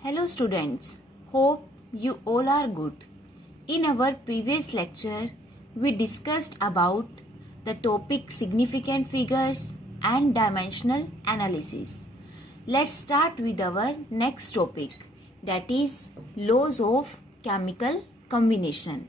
Hello students, hope you all are good. In our previous lecture, we discussed about the topic significant figures and dimensional analysis. Let's start with our next topic, that is laws of chemical combination.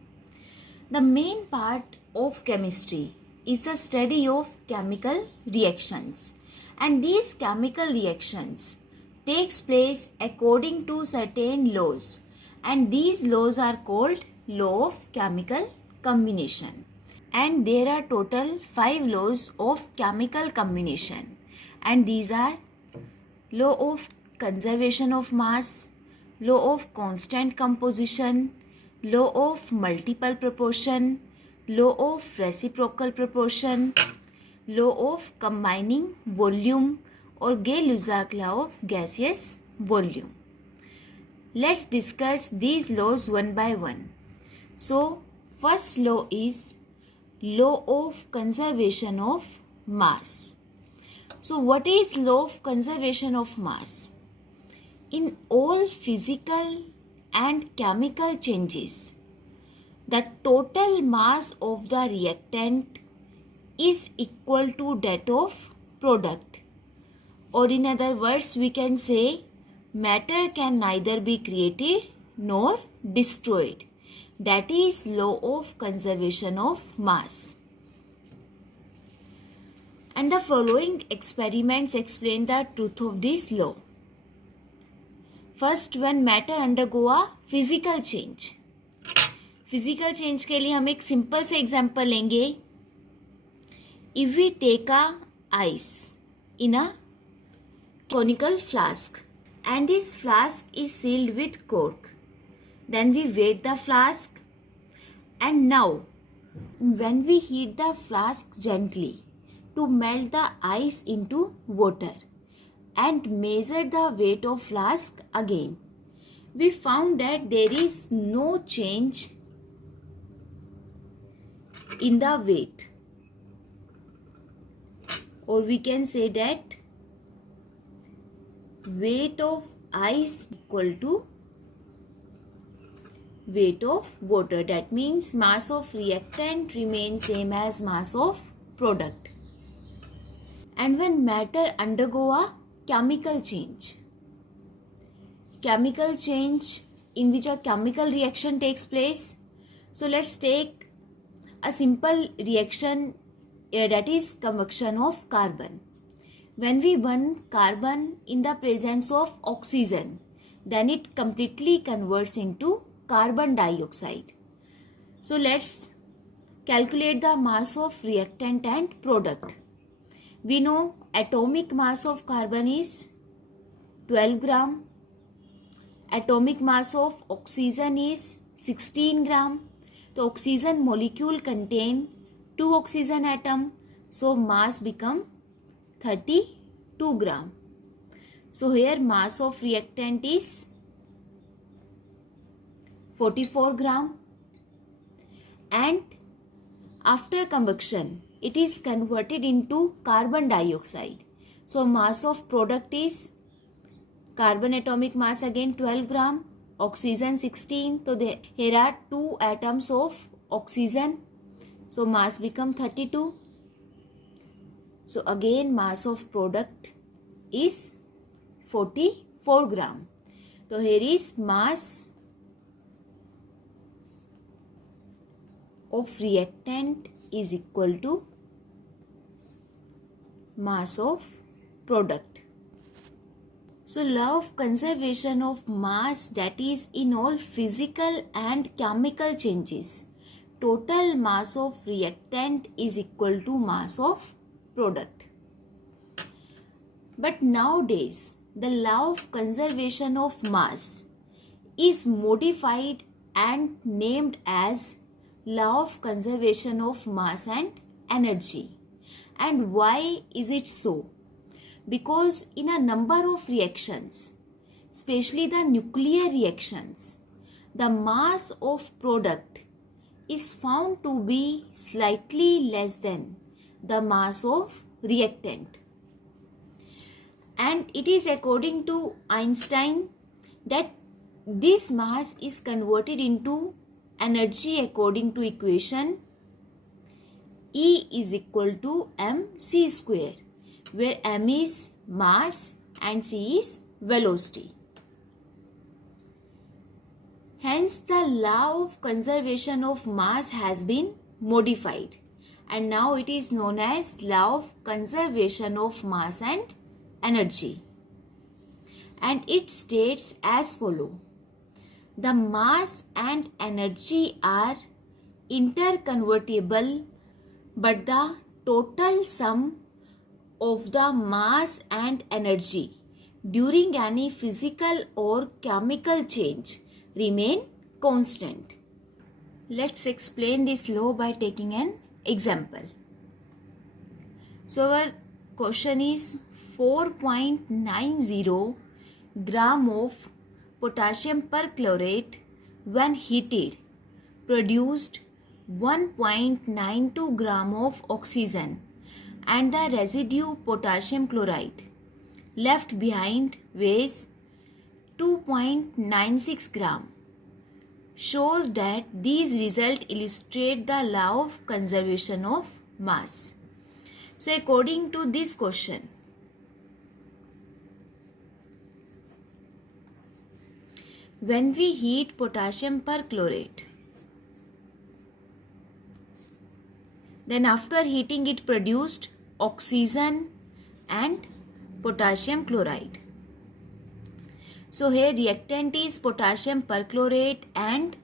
The main part of chemistry is the study of chemical reactions, and these chemical reactions takes place according to certain laws, and these laws are called law of chemical combination. And there are total 5 laws of chemical combination, and these are law of conservation of mass, law of constant composition, law of multiple proportion, law of reciprocal proportion, law of combining volume or Gay-Lussac law of gaseous volume. Let's discuss these laws one by one. So, first law is law of conservation of mass. So, what is law of conservation of mass? In all physical and chemical changes, the total mass of the reactant is equal to that of product. Or in other words, we can say matter can neither be created nor destroyed. That is law of conservation of mass. And the following experiments explain the truth of this law. First, when matter undergo a physical change. Physical change के लिए हम एक simple से example लेंगे. If we take a ice in a conical flask and this flask is sealed with cork, then we weight the flask, and now when we heat the flask gently to melt the ice into water and measure the weight of flask again, we found that there is no change in the weight, or we can say that weight of ice equal to weight of water. That means mass of reactant remains same as mass of product. And when matter undergo a chemical change in which a chemical reaction takes place. So let's take a simple reaction that is combustion of carbon. When we burn carbon in the presence of oxygen, then it completely converts into carbon dioxide. So let's calculate the mass of reactant and product. We know atomic mass of carbon is 12 gram. Atomic mass of oxygen is 16 gram. The oxygen molecule contain 2 oxygen atom. So mass become 32 gram. So here mass of reactant is 44 gram, and after combustion it is converted into carbon dioxide. So mass of product is carbon atomic mass again 12 gram, oxygen 16. So here are 2 atoms of oxygen. So mass become 32. So again mass of product is 44 gram. So here is mass of reactant is equal to mass of product. So law of conservation of mass, that is in all physical and chemical changes, total mass of reactant is equal to mass of product. But nowadays the law of conservation of mass is modified and named as law of conservation of mass and energy. And why is it so? Because in a number of reactions, especially the nuclear reactions, the mass of product is found to be slightly less than the mass of reactant. And it is according to Einstein that this mass is converted into energy according to equation E is equal to mc square, where m is mass and c is velocity. Hence, the law of conservation of mass has been modified, and now it is known as law of conservation of mass and energy. And it states as follows: the mass and energy are interconvertible, but the total sum of the mass and energy during any physical or chemical change remain constant. Let's explain this law by taking an example. So our question is 4.90 gram of potassium perchlorate when heated produced 1.92 gram of oxygen, and the residue potassium chloride left behind weighs 2.96 gram. Shows that these results illustrate the law of conservation of mass. So according to this question, when we heat potassium perchlorate, then after heating it produced oxygen and potassium chloride. So here reactant is potassium perchlorate and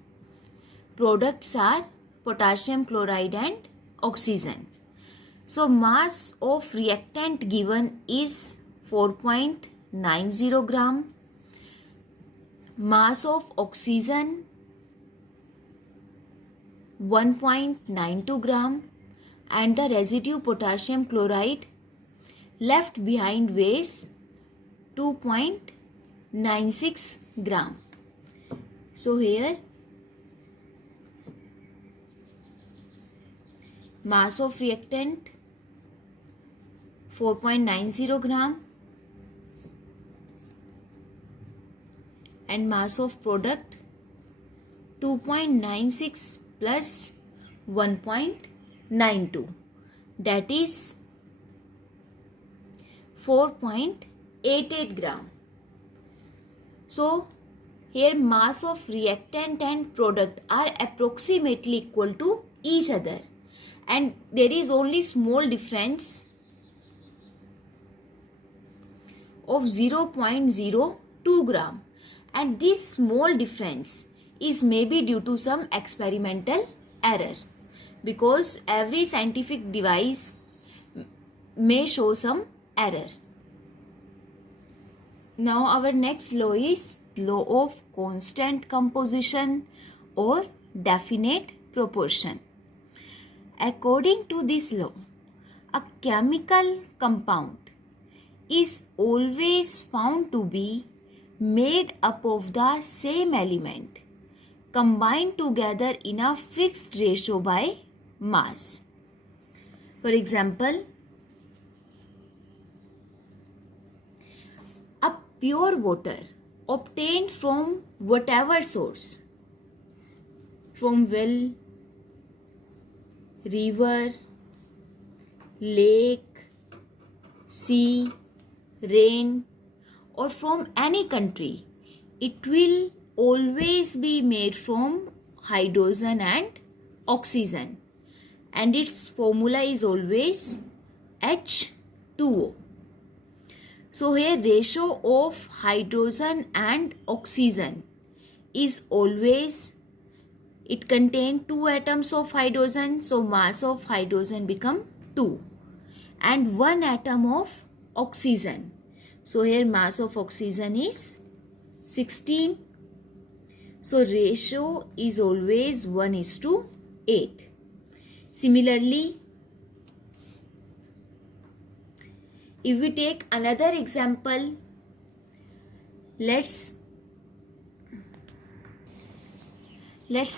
products are potassium chloride and oxygen. So mass of reactant given is 4.90 gram. Mass of oxygen 1.92 gram, and the residue potassium chloride left behind weighs 2.96 gram. So here mass of reactant 4.90 gram and mass of product 2.96 plus 1.92, that is 4.88 gram. So here mass of reactant and product are approximately equal to each other, and there is only small difference of 0.02 gram, and this small difference is maybe due to some experimental error, because every scientific device may show some error. Now our next law is law of constant composition or definite proportion. According to this law, a chemical compound is always found to be made up of the same element combined together in a fixed ratio by mass. For example, a pure water obtained from whatever source, from well, river, lake, sea, rain, or from any country, it will always be made from hydrogen and oxygen, and its formula is always H2O. So here ratio of hydrogen and oxygen is always, it contains 2 atoms of hydrogen, so mass of hydrogen become 2, and 1 atom of oxygen. So here mass of oxygen is 16. So ratio is always 1:8. Similarly, if we take another example, let's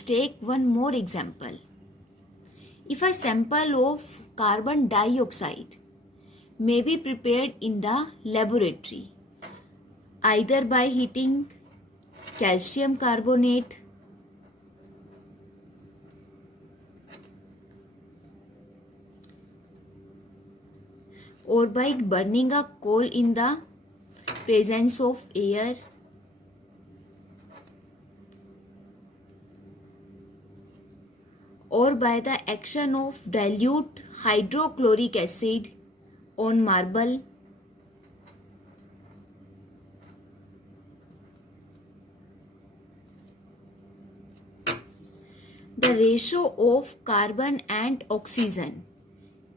take one more example. If a sample of carbon dioxide may be prepared in the laboratory either by heating calcium carbonate, or by burning a coal in the presence of air, or by the action of dilute hydrochloric acid on marble, the ratio of carbon and oxygen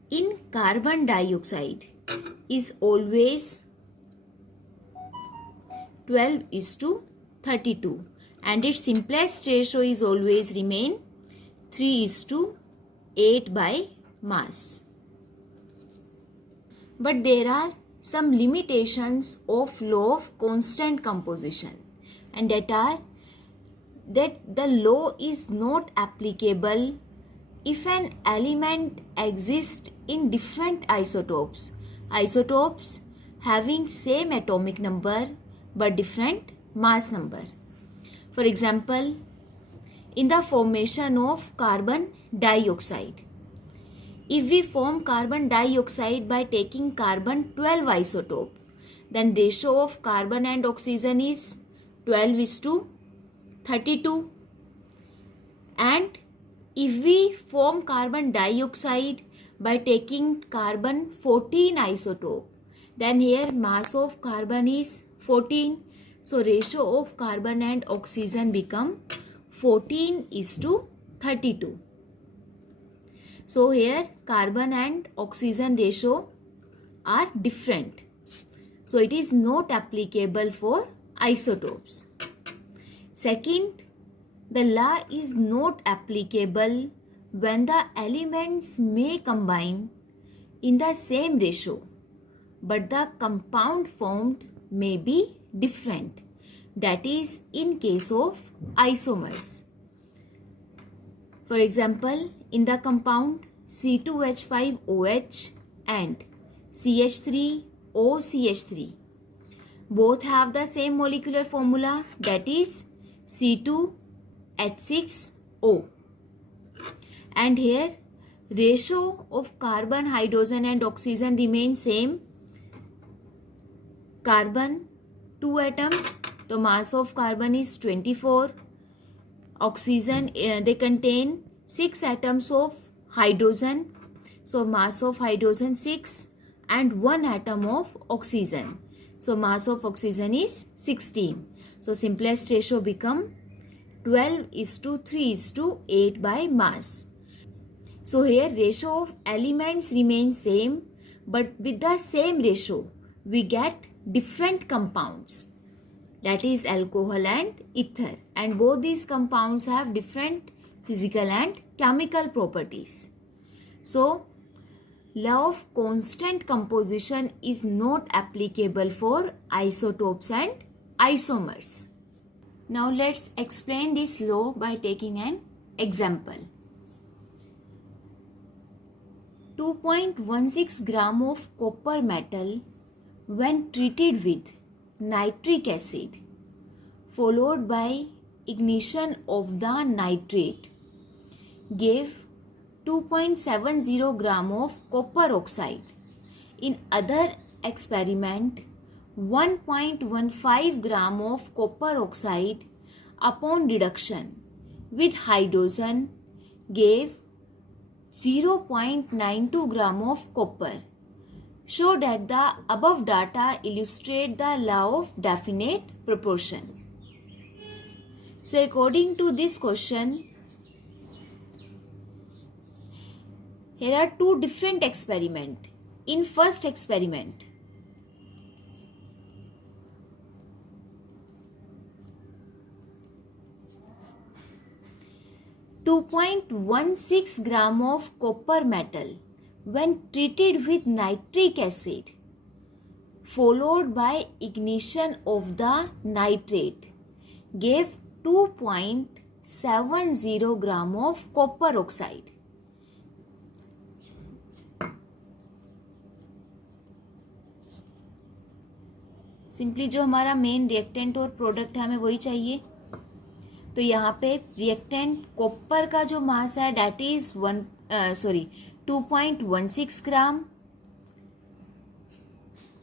in carbon dioxide is always 12:32, and its simplest ratio is always remain 3:8 by mass. But there are some limitations of law of constant composition, and that the law is not applicable if an element exists in different isotopes having same atomic number but different mass number. For example, in the formation of carbon dioxide, if we form carbon dioxide by taking carbon-12 isotope, then ratio of carbon and oxygen is 12:32. And if we form carbon dioxide by taking carbon-14 isotope, then here mass of carbon is 14. So ratio of carbon and oxygen become 14:32. So here carbon and oxygen ratio are different. So it is not applicable for isotopes. Second, the law is not applicable when the elements may combine in the same ratio, but the compound formed may be different. That is in case of isomers. For example, in the compound C2H5OH and CH3OCH3, both have the same molecular formula, that is C2H6O. And here ratio of carbon, hydrogen and oxygen remain same. Carbon 2 atoms, the mass of carbon is 24. Oxygen, they contain 6 atoms of hydrogen, so mass of hydrogen 6, and 1 atom of oxygen, so mass of oxygen is 16. So simplest ratio become 12:3:8 by mass. So here ratio of elements remain same, but with the same ratio we get different compounds, that is alcohol and ether, and both these compounds have different physical and chemical properties. So law of constant composition is not applicable for isotopes and isomers. Now let's explain this law by taking an example. 2.16 gram of copper metal when treated with nitric acid followed by ignition of the nitrate gave 2.70 gram of copper oxide. In other experiment, 1.15 gram of copper oxide upon reduction with hydrogen gave 0.92 gram of copper. Show that the above data illustrate the law of definite proportion. So according to this question, here are two different experiments. In first experiment, (2.16 gram of copper metal when treated with nitric acid followed by ignition of the nitrate gave 2.70 gram of copper oxide. Simply जो हमारा main reactant और product है हमें वही चाहिए। तो यहाँ पे रिएक्टेंट कॉपर का जो मास है that is 2.16 gram.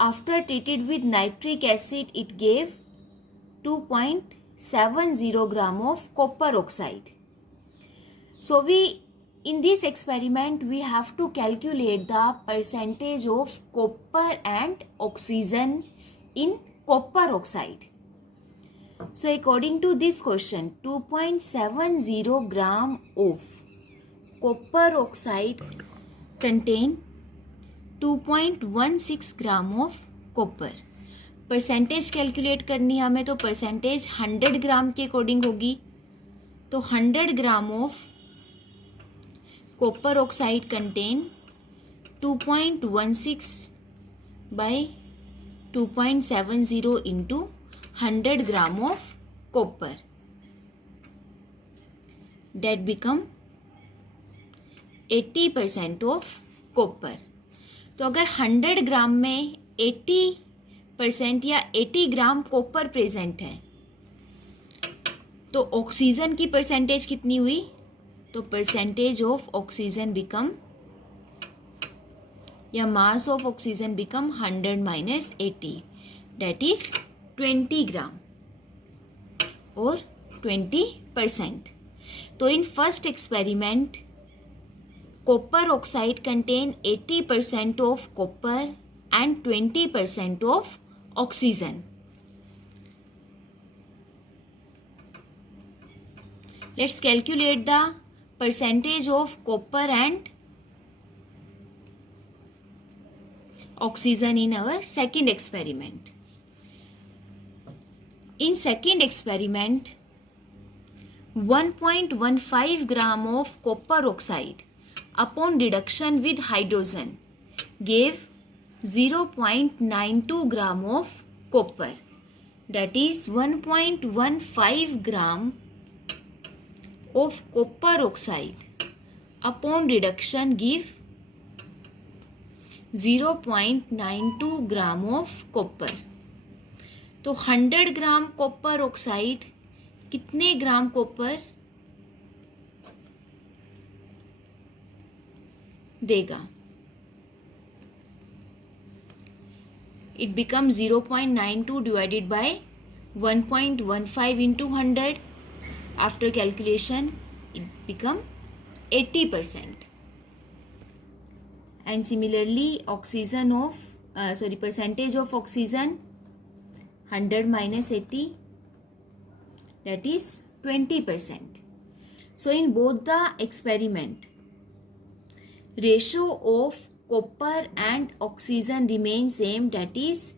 After treated with nitric acid it gave 2.70 gram of copper oxide. So in this experiment we have to calculate the percentage of copper and oxygen in copper oxide. So according to this question, 2.70 gram of copper oxide contain 2.16 gram of copper. Percentage calculate करनी है हमें, तो percentage 100 ग्राम के according होगी। तो 100 gram of copper oxide contain 2.16 by 2.70 into 100 gram of copper, that become 80% of copper. तो अगर 100 ग्राम में 80% या 80 ग्राम कॉपर प्रेजेंट है तो ऑक्सीजन की परसेंटेज कितनी हुई? तो परसेंटेज ऑफ ऑक्सीजन बिकम या mass of oxygen become 100 minus 80, that is 20 ग्राम और 20%। तो in first experiment copper oxide contain 80% of copper and 20% of oxygen. Let's calculate the percentage of copper and oxygen in our second experiment. In second experiment, 1.15 gram of copper oxide upon reduction with hydrogen gave 0.92 gram of copper, that is 1.15 gram of copper oxide upon reduction give 0.92 gram of copper. तो 100 gram copper oxide कितने gram copper देगा? It becomes 0.92 divided by 1.15 into 100. After calculation, it become 80%. And similarly, oxygen of percentage of oxygen 100 minus 80, that is 20%. So in both the experiment, ratio of copper and oxygen remain same, that is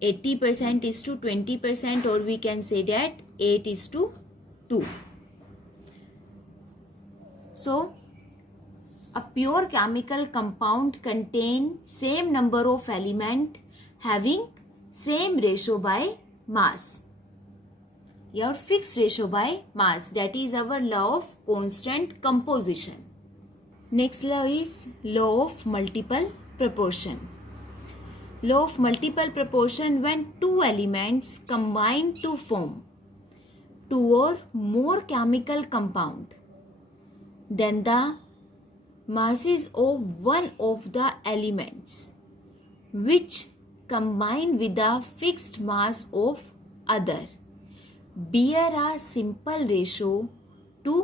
80% is to 20%, or we can say that 8 is to 2. So a pure chemical compound contain same number of element having same ratio by mass, your fixed ratio by mass, that is our law of constant composition. Next law is law of multiple proportion. Law of multiple proportion: when two elements combine to form two or more chemical compound, then the masses of one of the elements which combine with the fixed mass of other bear a simple ratio to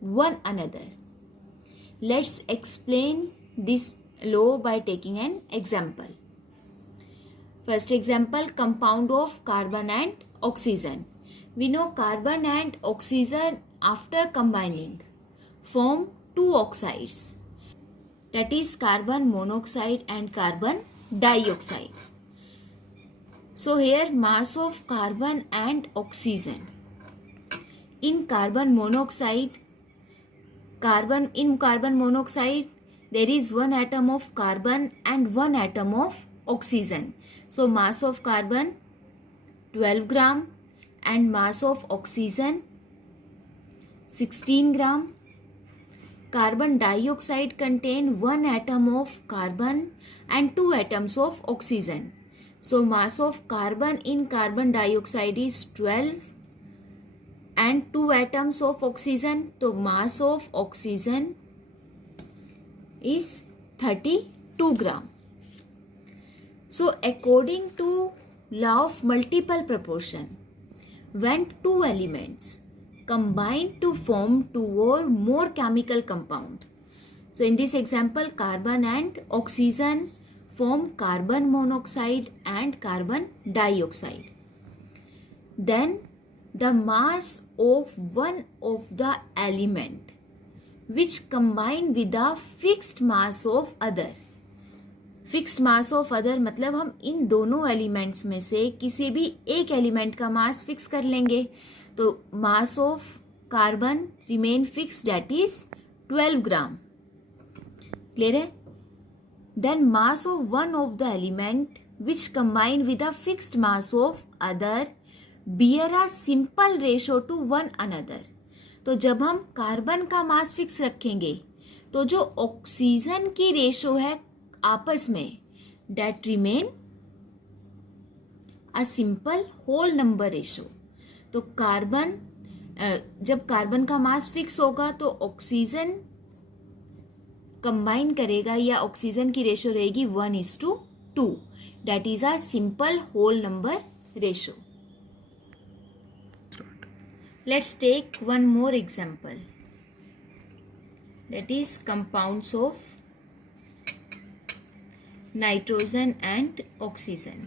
one another. Let's explain this law by taking an example. First example, compound of carbon and oxygen. We know carbon and oxygen after combining form two oxides, that is carbon monoxide and carbon dioxide. So here mass of carbon and oxygen. In carbon monoxide there is one atom of carbon and one atom of oxygen. So mass of carbon 12 gram and mass of oxygen 16 gram. Carbon dioxide contain one atom of carbon and two atoms of oxygen. So mass of carbon in carbon dioxide is 12 and 2 atoms of oxygen. So mass of oxygen is 32 gram. So according to law of multiple proportion, when two elements combine to form two or more chemical compound, so in this example carbon and oxygen form carbon monoxide and carbon dioxide, then the mass of one of the element which combine with the fixed mass of other. Fixed mass of other मतलब हम इन दोनों elements में से किसी भी एक element का mass fix कर लेंगे. तो mass of carbon remain fix, that is 12 gram. Clear है? Then mass of one of the element which combine with the fixed mass of other bear a simple ratio to one another. तो जब हम carbon का mass fix रखेंगे तो जो oxygen की ratio है आपस में, that remain a simple whole number ratio. तो कार्बन, जब कार्बन का मास फिक्स होगा तो ऑक्सीजन कंबाइन करेगा या ऑक्सीजन की रेशो रहेगी 1:2. That is a simple whole number ratio. Let's take one more example, that is compounds of nitrogen and oxygen.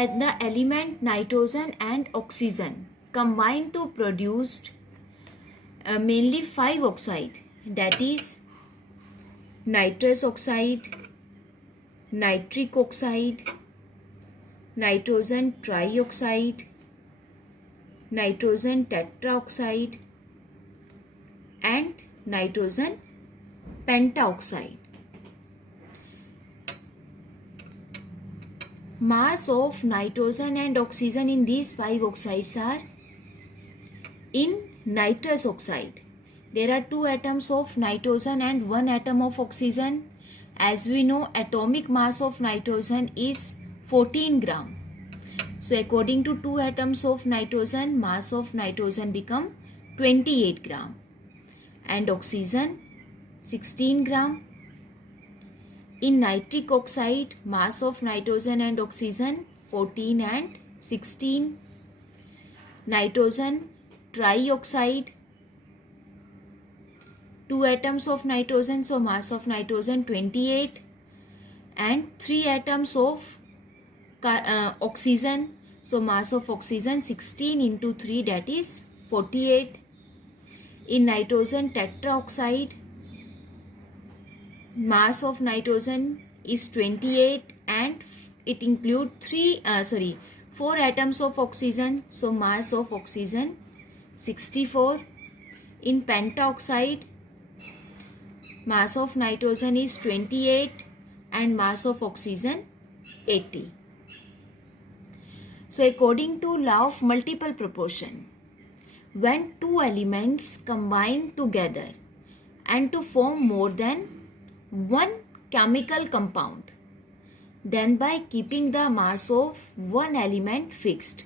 And the element nitrogen and oxygen combine to produce mainly 5 oxide, that is nitrous oxide, nitric oxide, nitrogen trioxide, nitrogen tetraoxide and nitrogen pentaoxide. Mass of nitrogen and oxygen in these 5 oxides are: in nitrous oxide there are 2 atoms of nitrogen and 1 atom of oxygen. As we know, atomic mass of nitrogen is 14 gram. So according to 2 atoms of nitrogen, mass of nitrogen become 28 gram and oxygen 16 gram. In nitric oxide, mass of nitrogen and oxygen 14 and 16. Nitrogen trioxide, 2 atoms of nitrogen, so mass of nitrogen 28 and 3 atoms of oxygen, so mass of oxygen 16 into 3, that is 48. In nitrogen tetraoxide, mass of nitrogen is 28 and it include 4 atoms of oxygen, so mass of oxygen 64. In pentaoxide, mass of nitrogen is 28 and mass of oxygen 80. So according to law of multiple proportion, when two elements combine together and to form more than one chemical compound, then by keeping the mass of one element fixed.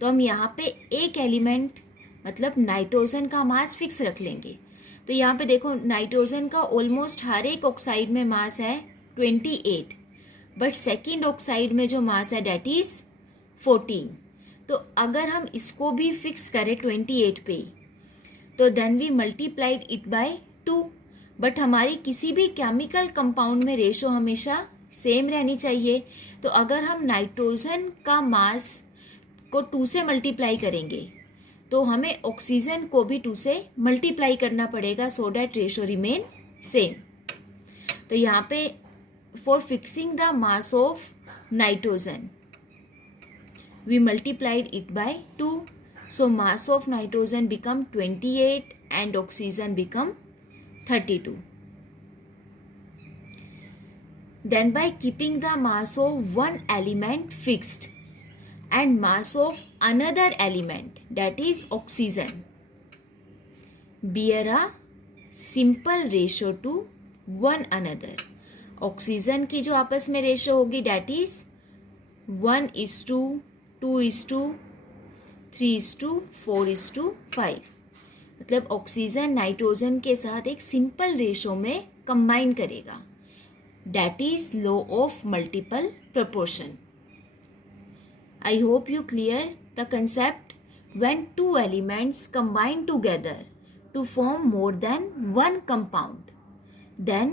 तो हम यहाँ पे एक element मतलब nitrogen का mass fix रख लेंगे. तो यहाँ पे देखो नाइट्रोजन का ऑलमोस्ट हर एक ऑक्साइड में मास है 28, बट सेकेंड ऑक्साइड में जो मास है डेट इज 14. तो अगर हम इसको भी फिक्स करें 28 पे, तो then we multiplied it by 2. But हमारी किसी भी केमिकल कंपाउंड में रेशो हमेशा सेम रहनी चाहिए. तो अगर हम नाइट्रोजन का मास को 2 से मल्टीप्लाई करेंगे तो हमें ऑक्सीजन को भी 2 से मल्टीप्लाई करना पड़ेगा, so that ratio remain same. तो यहाँ पे for fixing the mass of nitrogen we multiplied it by 2, so mass of nitrogen become 28 and oxygen become 32. Then by keeping the mass of one element fixed and mass of another element, that is oxygen, bear a simple ratio to one another. Oxygen की जो आपस में ratio होगी date is 1:2, 2:3, 4:5. मतलब oxygen nitrogen के साथ एक simple ratio में कंबाइन करेगा. That is law of multiple proportion. I hope you clear the concept when two elements combine together to form more than one compound. Then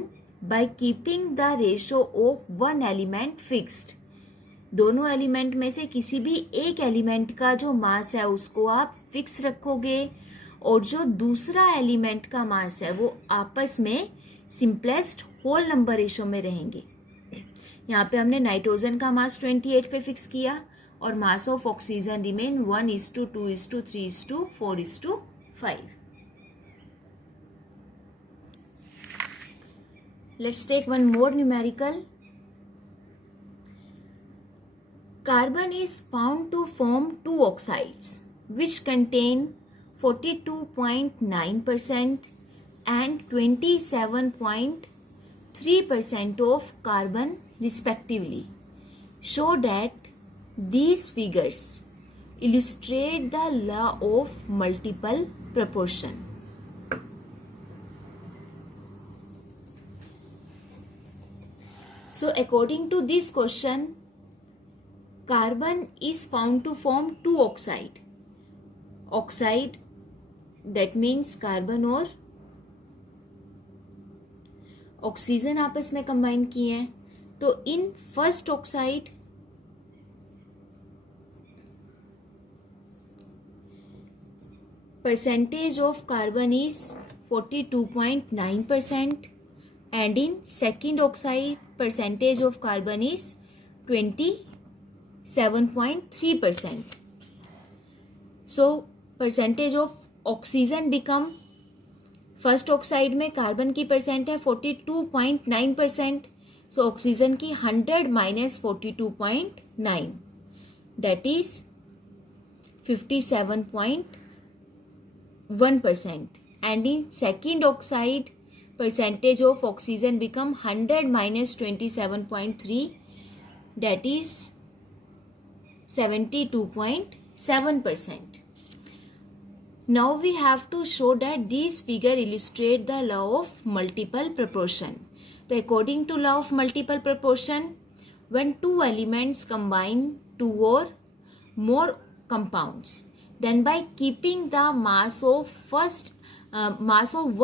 by keeping the ratio of one element fixed, दोनों element में से किसी भी एक element का जो मास है उसको आप फिक्स रखोगे और जो दूसरा एलिमेंट का मास है वो आपस में सिंपलेस्ट होल नंबर रेशो में रहेंगे. यहाँ पे हमने नाइट्रोजन का मास 28 पे फिक्स किया और mass of oxygen remain 1:2:3:4:5. Let's take one more numerical. Carbon is found to form two oxides which contain 42.9% and 27.3% of carbon respectively. Show that these figures illustrate the law of multiple proportion. So according to this question, carbon is found to form two oxide. Oxide that means carbon और oxygen आपस में combine किए हैं. तो इन first oxide percentage of carbon is 42.9% and in second oxide percentage of carbon is 27.3%. So percentage of oxygen become first oxide में carbon की percent है 42.9%. So oxygen की 100 minus 42.9 that is 57.1%. And in second oxide percentage of oxygen become 100 minus 27.3 that is 72.7%. Now we have to show that these figure illustrate the law of multiple proportion. So according to law of multiple proportion, when two elements combine two or more compounds, then by keeping the mass of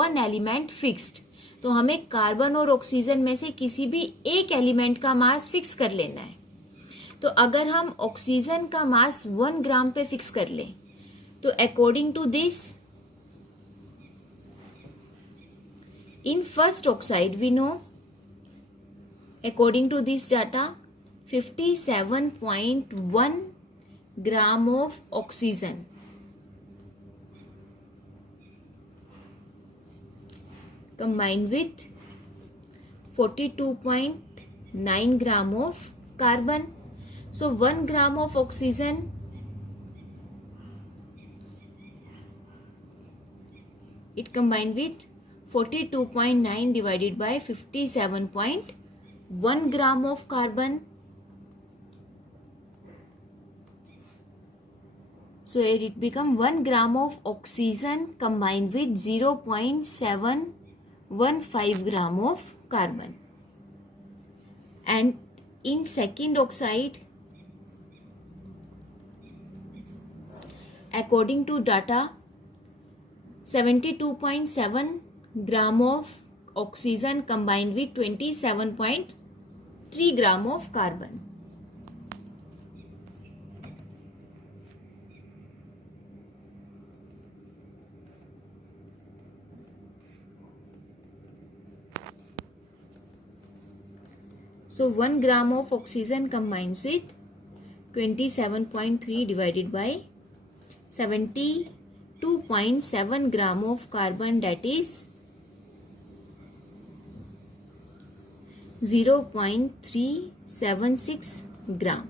one element fixed, तो हमें carbon और oxygen में से किसी भी एक element का mass fix कर लेना है. तो अगर हम ऑक्सीजन का मास 1 ग्राम पे फिक्स कर लें तो according to this in first oxide we know according to this data 57.1 gram of oxygen combined with 42.9 gram of carbon. So 1 gram of oxygen it combined with 42.9 divided by 57.1 gram of carbon. So here it become 1 gram of oxygen combined with 0.715 gram of carbon. And in second oxide, according to data, 72.7 gram of oxygen combined with 27.3 gram of carbon. So 1 gram of oxygen combines with 27.3 divided by 72.7 gram of carbon, that is 0.376 gram.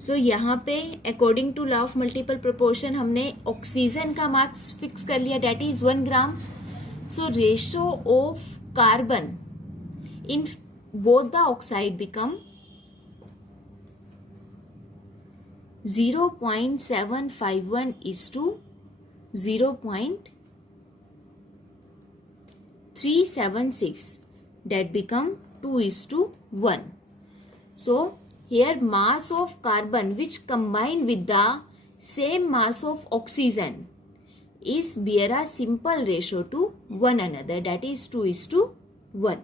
So यहाँ पे according to law of multiple proportion हमने oxygen का mass fix कर लिया, that is 1 gram. So ratio of carbon in both the oxide become 0.751 is to 0.376, that become 2 is to 1. So here mass of carbon which combine with the same mass of oxygen is bear a simple ratio to one another, that is 2 is to 1.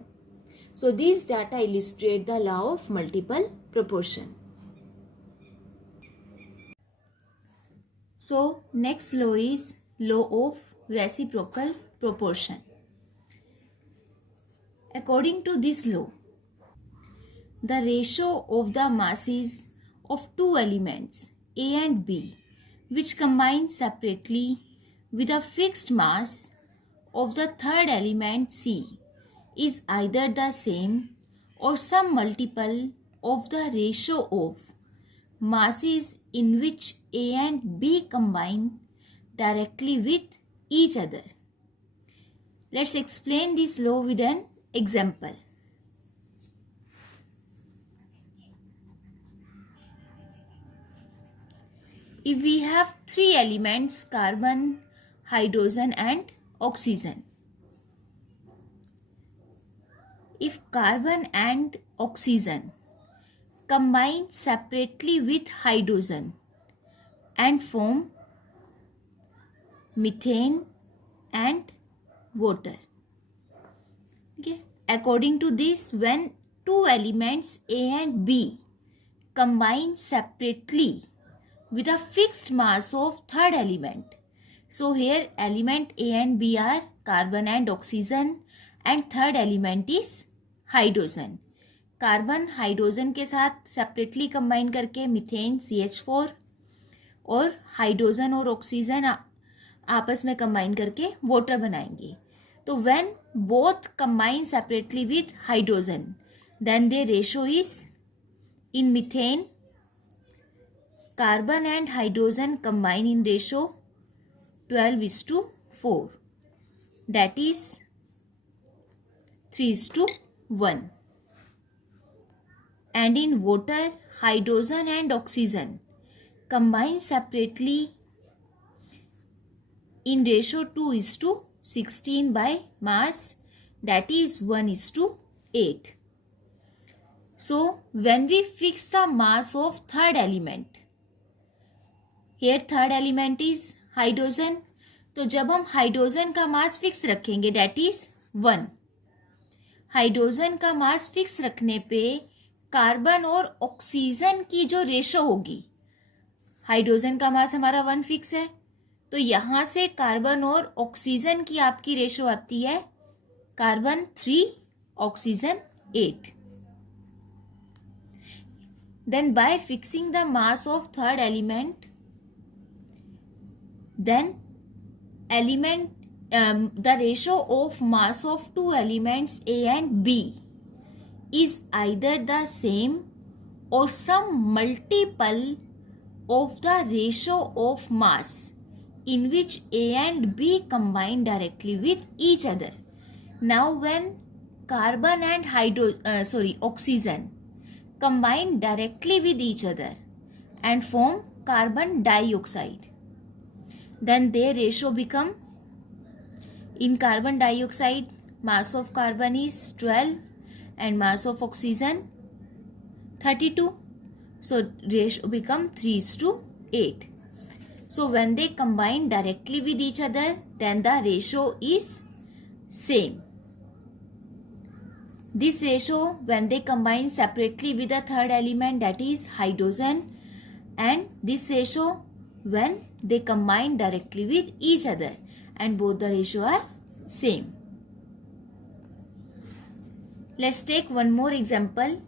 So these data illustrate the law of multiple proportion. So next law is law of reciprocal proportion. According to this law, the ratio of the masses of two elements A and B, which combine separately with a fixed mass of the third element C, is either the same or some multiple of the ratio of masses in which A and B combine directly with each other. Let's explain this law with an example. If we have three elements, carbon, hydrogen and oxygen. If carbon and oxygen combine separately with hydrogen and form methane and water. Okay. According to this, when two elements A and B combine separately with a fixed mass of third element. So here element A and B are carbon and oxygen and third element is hydrogen. Carbon hydrogen के साथ separately combine करके methane CH4 और hydrogen और oxygen आपस में combine करके water बनाएंगे. तो when both combine separately with hydrogen then the ratio is in methane carbon and hydrogen combine in ratio 12:4, that is 3:1. And in water, hydrogen and oxygen combine separately in ratio 2:16 by mass, that is 1:8. So when we fix the mass of third element, here third element is hydrogen, तो जब हम hydrogen का mass fix रखेंगे that is 1, hydrogen का mass fix रखने पे carbon और oxygen की जो रेशो होगी, हाइड्रोजन का मास हमारा 1 फिक्स है, तो यहाँ से कार्बन और ऑक्सीजन की आपकी रेशो आती है carbon 3, oxygen 8. Then by fixing the mass of third element, then the ratio of mass of two elements A and B is either the same or some multiple of the ratio of mass in which A and B combine directly with each other. Now when carbon and oxygen combine directly with each other and form carbon dioxide, then their ratio become, in carbon dioxide mass of carbon is 12 and mass of oxygen 32, so ratio become 3:8. So when they combine directly with each other, then the ratio is same. This ratio when they combine separately with the third element, that is hydrogen, and this ratio when they combine directly with each other, and both the ratio are same. Let's take one more example.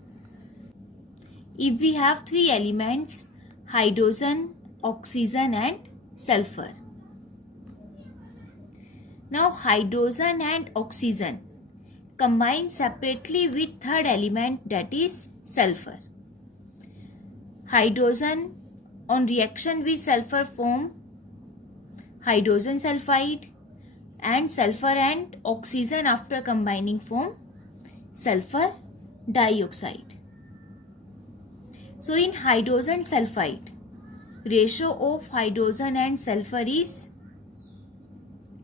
If we have three elements, hydrogen, oxygen and sulfur. Now hydrogen and oxygen combine separately with third element, that is sulfur. Hydrogen on reaction with sulfur form hydrogen sulfide, and sulfur and oxygen after combining form sulfur dioxide. So in hydrogen sulfide, ratio of hydrogen and sulfur is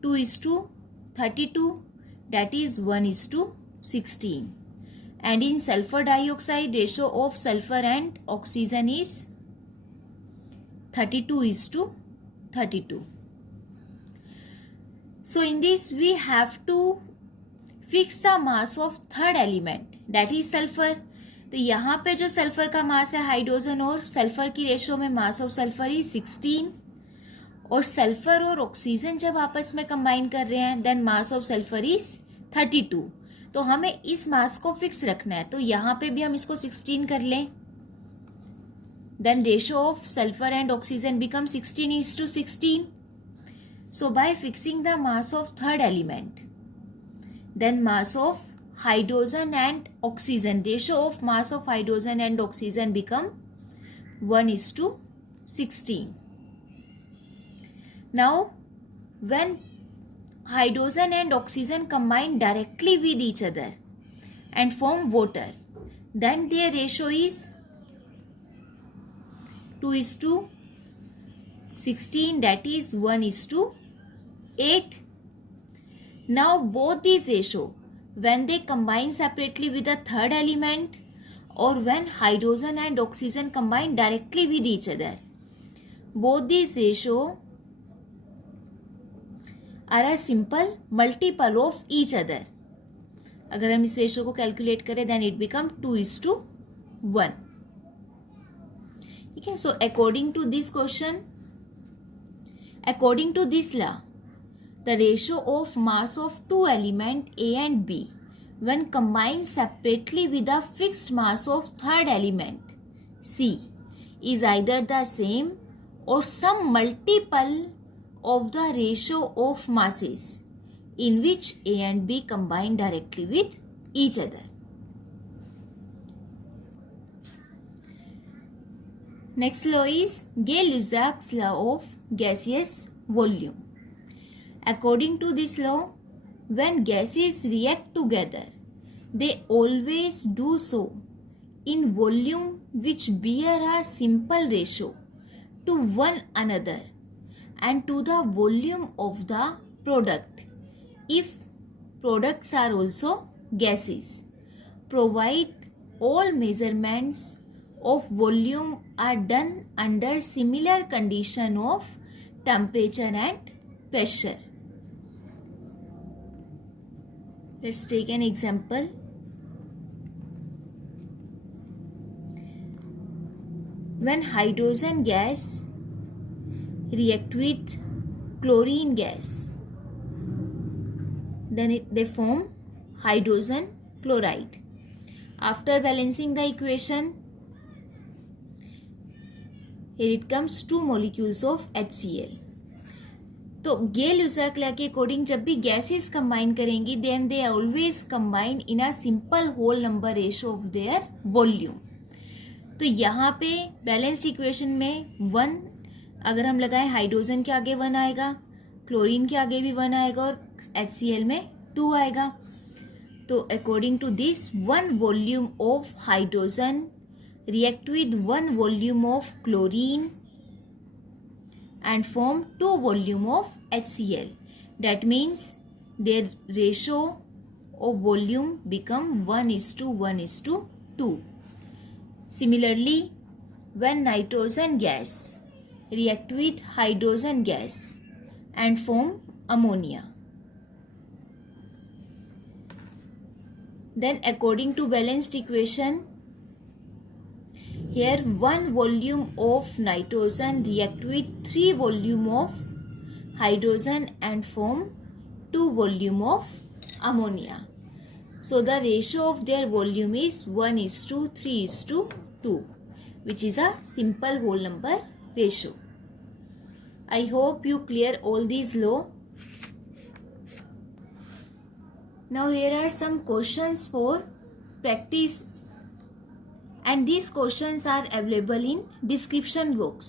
2:32, that is 1:16. And in sulfur dioxide, ratio of sulfur and oxygen is 32:32. So in this we have to fix the mass of third element, that is sulfur. तो यहाँ पे जो sulphur का मास है hydrogen और sulphur की ratio में मास of sulphur ही 16, और सल्फर और ऑक्सीजन जब आपस में कंबाइन कर रहे हैं then mass of sulphur is 32. तो हमें इस मास को फिक्स रखना है, तो यहाँ पे भी हम इसको 16 कर लें. Then ratio of sulphur and oxygen become 16:16. So by fixing the mass of third element, then mass of hydrogen and oxygen, ratio of mass of hydrogen and oxygen become 1:16. Now when hydrogen and oxygen combine directly with each other and form water, then their ratio is 2:16, that is 1:8. Now both these ratio, when they combine separately with the third element or when hydrogen and oxygen combine directly with each other, both these ratio are a simple multiple of each other. अगर हम इस ratio को calculate करें then it become 2:1. ठीक है. So according to this question, according to this law, the ratio of mass of two element A and B when combined separately with a fixed mass of third element C is either the same or some multiple of the ratio of masses in which A and B combine directly with each other. Next law is Gay-Lussac's law of gaseous volume. According to this law, when gases react together, they always do so in volume which bear a simple ratio to one another and to the volume of the product if products are also gases, provide all measurements of volume are done under similar condition of temperature and pressure. Let's take an example. When hydrogen gas react with chlorine gas, then they form hydrogen chloride. After balancing the equation, here it comes 2 molecules of HCl. तो गे-लुसाक law के according जब भी gases combine करेंगी then they always combine in a simple whole number ratio of their volume. तो यहाँ पे balanced equation में 1 अगर हम लगाएं हाइड्रोजन के आगे 1 आएगा, क्लोरीन के आगे भी 1 आएगा और HCl में 2 आएगा. तो according to this 1 volume of hydrogen react with 1 volume of chlorine and form 2 volume of HCl. That means their ratio of volume become 1:1:2. Similarly, when nitrogen gas react with hydrogen gas and form ammonia, then according to balanced equation, here 1 volume of nitrogen react with 3 volume of hydrogen and form 2 volume of ammonia. So the ratio of their volume is 1:3:2, which is a simple whole number ratio. I hope you clear all these law. Now here are some questions for practice. And these questions are available in description box.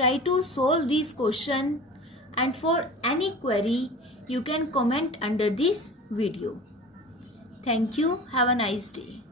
Try to solve this question, and for any query you can comment under this video. Thank you. Have a nice day.